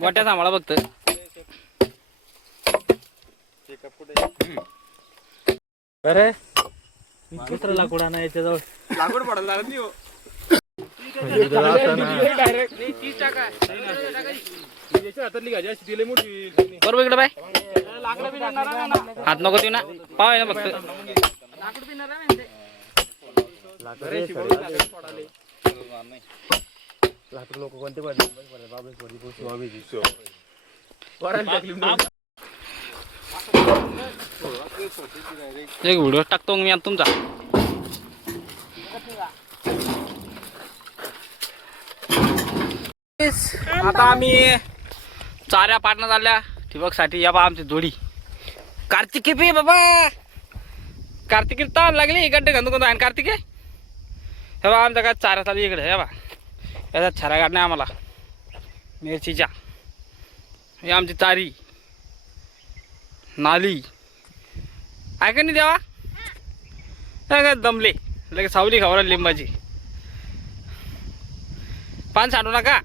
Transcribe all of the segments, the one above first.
गोट्या सांभाळा फक्त. अरे दुसरं लाकूड आणा याच्याजवळ. लाकूड पडायला लागत नाही हो. बरोबर इकडे बाय हात नको देऊ ना पाव आहे ना फक्त. लाकूड लोक कोणते पडले एक व्हिडिओ टाकतो मी आता तुमचा. आता आम्ही चाऱ्या पाटणं झाल्या ठिबक साठी. या बा आमची जोडी कार्तिकी पी बाबा. कार्तिकी ताण लागली गड्डे घंदू कोणता आहे कार्तिके. हे बा आमचा काय चारा चालू इकडे. हे बा याचा छरा काढणे आम्हाला मिरचीच्या. हे आमची चारी नाली आहे का नाही देवा. काय दमले लगे सावली खावर लिंबाची. पान सांडू नका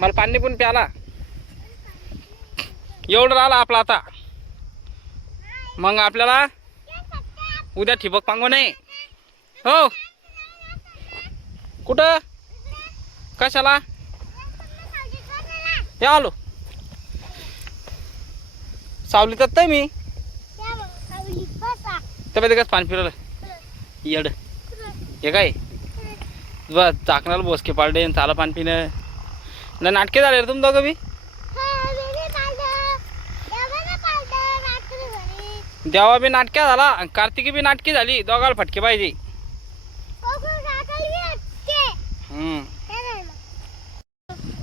मला पाणी पण प्याला. एवढं राहिलं आपलं आता. मग आपल्याला उद्या ठिबक पांगव नाही हो. कुठं कशाला हे आलो सावलीत मी. तर कस पाणी फिरवलं येड हे काय बस चाकणाला बोसके पाडले चाला पाणी पिणं ना. नाटके झाले रे तुम दोघं बी. देवा बी नाटक्या झाला कार्तिकी बी नाटकी झाली. दोघाला फटके पाहिजे.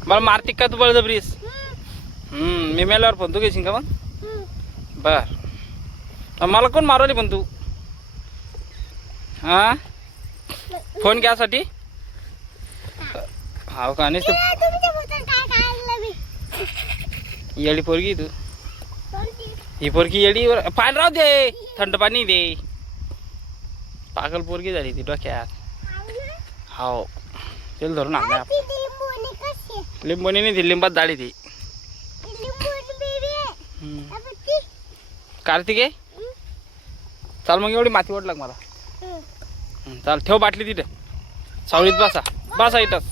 मला मारती का तू बळजबरीस. मी मेल्यावर पण तू घेशील का मग. बर मला कोण मारवली पण तू. हा फोन घ्यासाठी हाव का नाही. येडी पोरगी तू. ही पोरगी येडी पाणी राहू दे थंड पाणी दे. पागल पोरगी झाली ती डोक्यात. हाव तेल धरून आणलं. लिंबोनी नाही ती लिंबात झाली ती. कार्तिके चाल मग एवढी माती ओढ लाग मला. चाल ठेव बाटली तिथे सावलीत बसा. बसा इथंच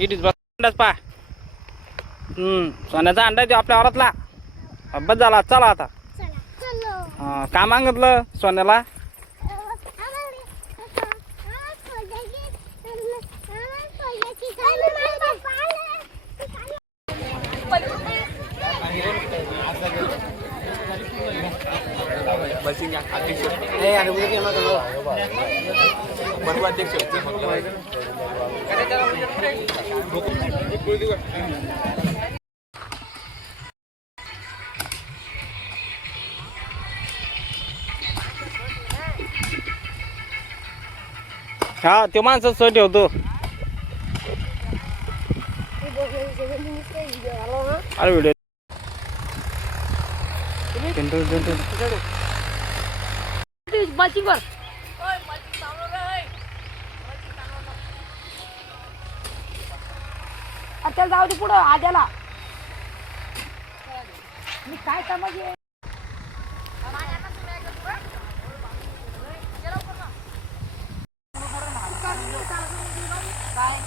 इथेच बस पा. सोन्याचा अंडा आहे तो आपल्या वावरातला. बस झाला चला आता. का मागितलं सोन्याला. हा तो माणसाच सोय ठेवतो. अरे व्हिडिओ आता जाऊ दे पुढं आद्याला. मी काय समज काय